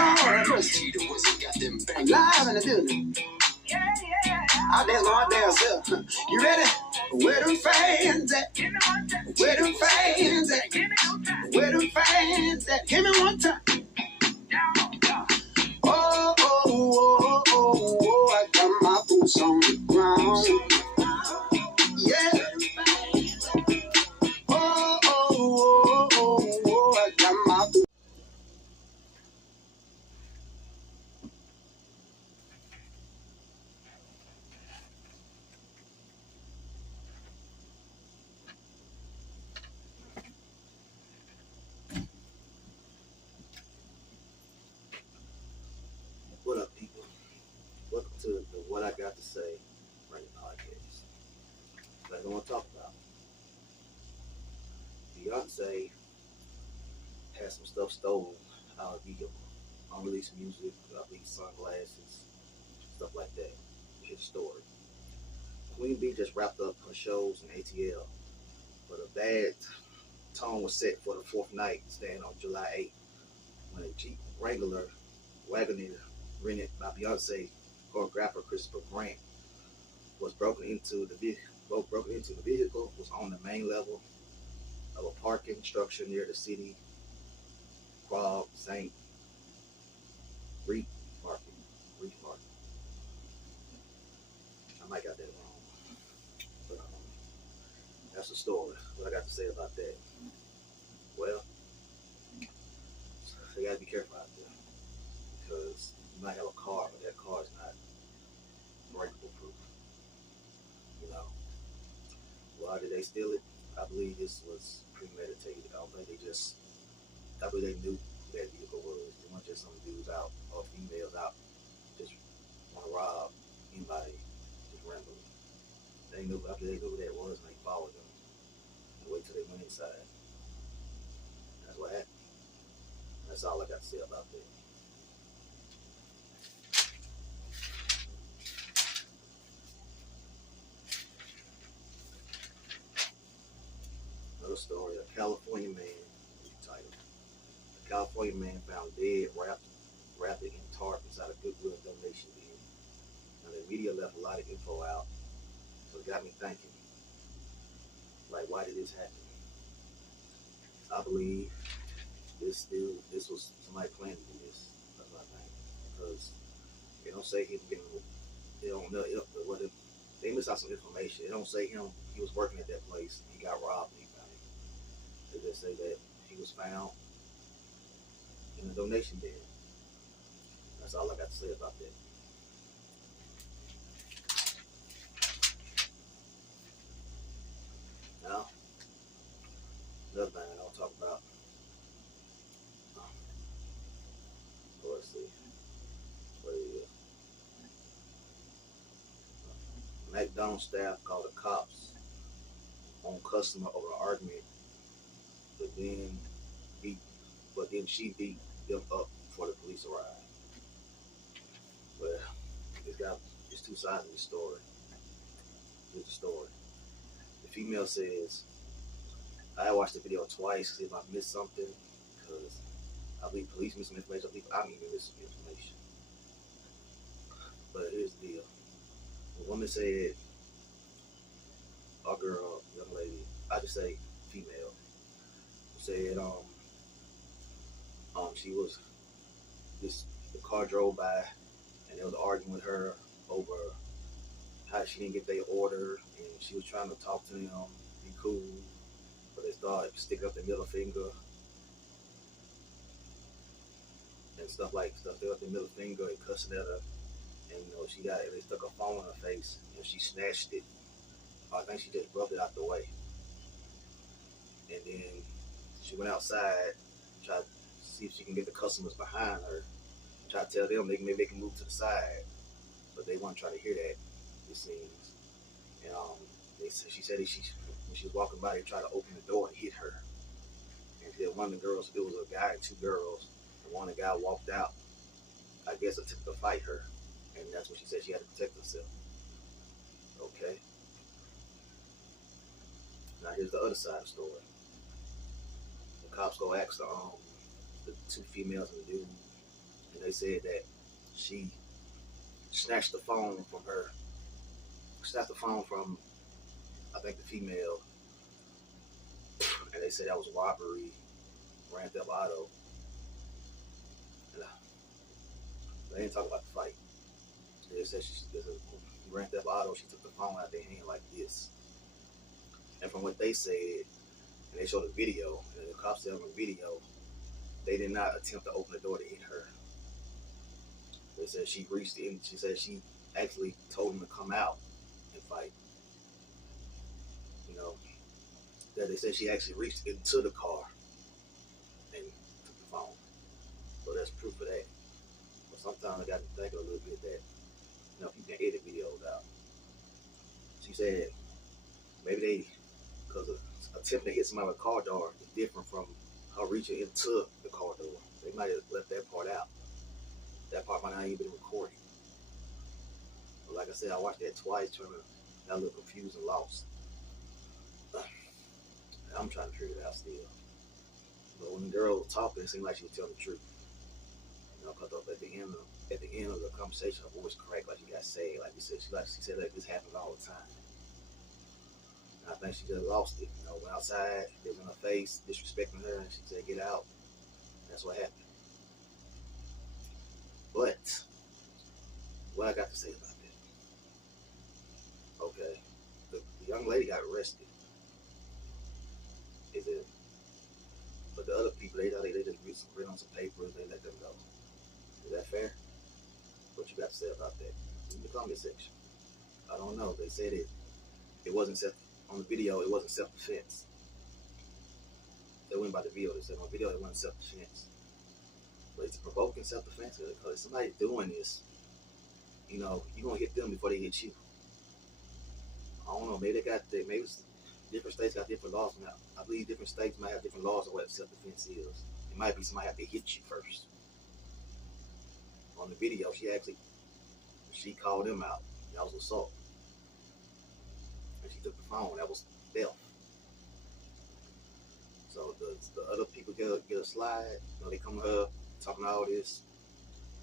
Lord, alive in the building. Out there, Lord, there, sir. You ready? Where them fans at? Where them fans at? Where them fans at? Give me one time. Oh, oh, oh, oh, oh, I got my boots on the ground. Yeah. Oh, oh, oh, oh, oh, I got my boots. What up, people? Welcome to the What I Got to Say right podcast. What I want to talk about. Beyonce had some stuff stolen out of vehicle. Unreleased music, unreleased sunglasses, stuff like that. Here's the story. Queen Bee just wrapped up her shows in ATL, but a bad tone was set for the fourth night, staying on July 8th, when a Jeep Wrangler Wagoneer rented by Beyonce choreographer Christopher Grant was broken into. The vehicle was on the main level of a parking structure near the city Quad St. Reef Parking. I might got that wrong, but that's the story. What I got to say about that? Well, you gotta be careful out there because you might have a car, but that car is not breakable proof. You know, why did they steal it? I believe this was premeditated. I believe they knew who that vehicle was. They weren't just some dudes out or females out just want to rob anybody just randomly. They knew after they knew who that was, and they followed them and wait till they went inside. That's what happened. That's all I got to say about that. Another story, a California man, title. A California man found dead wrapped in tarp inside a Goodwill donation bin. Now the media left a lot of info out, so it got me thinking, like, why did this happen? I believe this was somebody planning to do this. That's what I think, because they don't say him getting, they don't know they miss out some information. They don't say he was working at that place and he got robbed and he found him. They just say that he was found in the donation bin. That's all I got to say about that. Now, another thing I'll talk about. Let's see. What is it? McDonald's staff called the cops on customer over an argument, but then she beat them up before the police arrived. Well, it's two sides of the story. Here's the story. The female says, I watched the video twice to see if I missed something, because I believe police miss some information. I believe I'm even missing some information. But here's the deal. The woman said, our girl, young lady, I just say female, said the car drove by and they was arguing with her over how she didn't get their order, and she was trying to talk to them, be cool, but they started sticking up their middle finger and stuff, sticking up their middle finger and cussing at her. And they stuck a phone in her face and she snatched it. I think she just rubbed it out the way. And then she went outside, tried to see if she can get the customers behind her, try to tell them maybe they can move to the side, but they weren't trying to hear that, it seems. And she said when she was walking by, they tried to open the door and hit her. And then one of the girls, it was a guy and two girls, and one of the guy walked out, I guess, attempted to fight her. And that's when she said she had to protect herself. Okay. Now here's the other side of the story. The cops go ask the two females and the dude, And they said that she snatched the phone from her, snatched the phone from, I think, the female, and they said that was robbery, ran theft auto. And they didn't talk about the fight. They said she ran theft auto. She took the phone out of their hand like this. And from what they said, and they showed a video, and the cops said on the video, they did not attempt to open the door to hit her. They said she reached in. She said she actually told them to come out and fight. You know, that they said she actually reached into the car and took the phone. So that's proof of that. But sometimes I got to think a little bit that, you know, people can edit videos out. She said maybe they, because of attempting to hit somebody with a car door is different from her reaching into the car door. They might have left that part out. That part might not even been recorded. But like I said, I watched that twice, trying to got a little confused and lost. I'm trying to figure it out still. But when the girl was talking, it seemed like she was telling the truth. You know, because at the end of the conversation, her voice cracked like she got sad. Like she said like this happens all the time. And I think she just lost it. You know, went outside, they was in her face, disrespecting her, and she said, "Get out." That's what happened. But what I got to say about that? Okay, the young lady got arrested. Is it? But the other people, they just read on some papers, they let them go. Is that fair? What you got to say about that? In the comment section. I don't know. They said it wasn't on the video. It wasn't self-defense. They went by the video. They said on the video it wasn't self-defense. But it's provoking self-defense because if somebody's doing this, you know, you're gonna hit them before they hit you. I don't know. Maybe maybe different states got different laws now. I believe different states might have different laws on what self-defense is. It might be somebody have to hit you first. On the video, she called him out. That was assault. And she took the phone. That was theft. So the other people get a slide. You know, they come to her talking all this,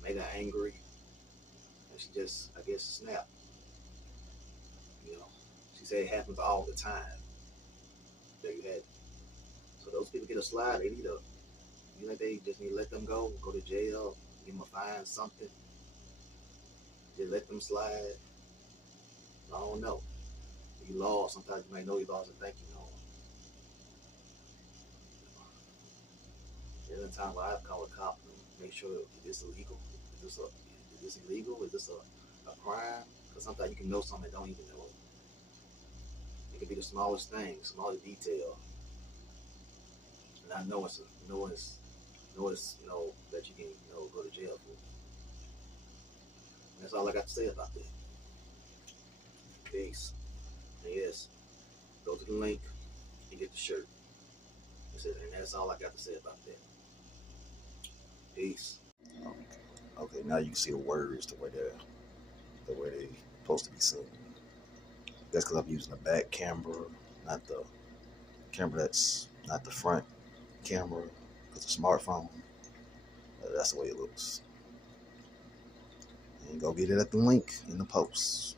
made her angry, and she just, I guess, snapped. You know, she said it happens all the time. There you had it. So those people get a slide. They need to, you think they just need to let them go to jail, give them a fine, something. Just let them slide. I don't know. You lost. Sometimes you might know you lost and think you know. There's a time where I call a cop and make sure is this illegal? Is this illegal? Is this a crime? Because sometimes you can know something and don't even know it. It could be the smallest thing, smallest detail. And I know it's you know, that you can, you know, go to jail for. And that's all I got to say about that. Peace. And yes, go to the link and get the shirt. And that's all I got to say about that. Peace. Okay, now you can see the words the way they're supposed to be seen. That's because I'm using the back camera, not the camera that's not the front camera, because the smartphone. That's the way it looks. And go get it at the link in the post.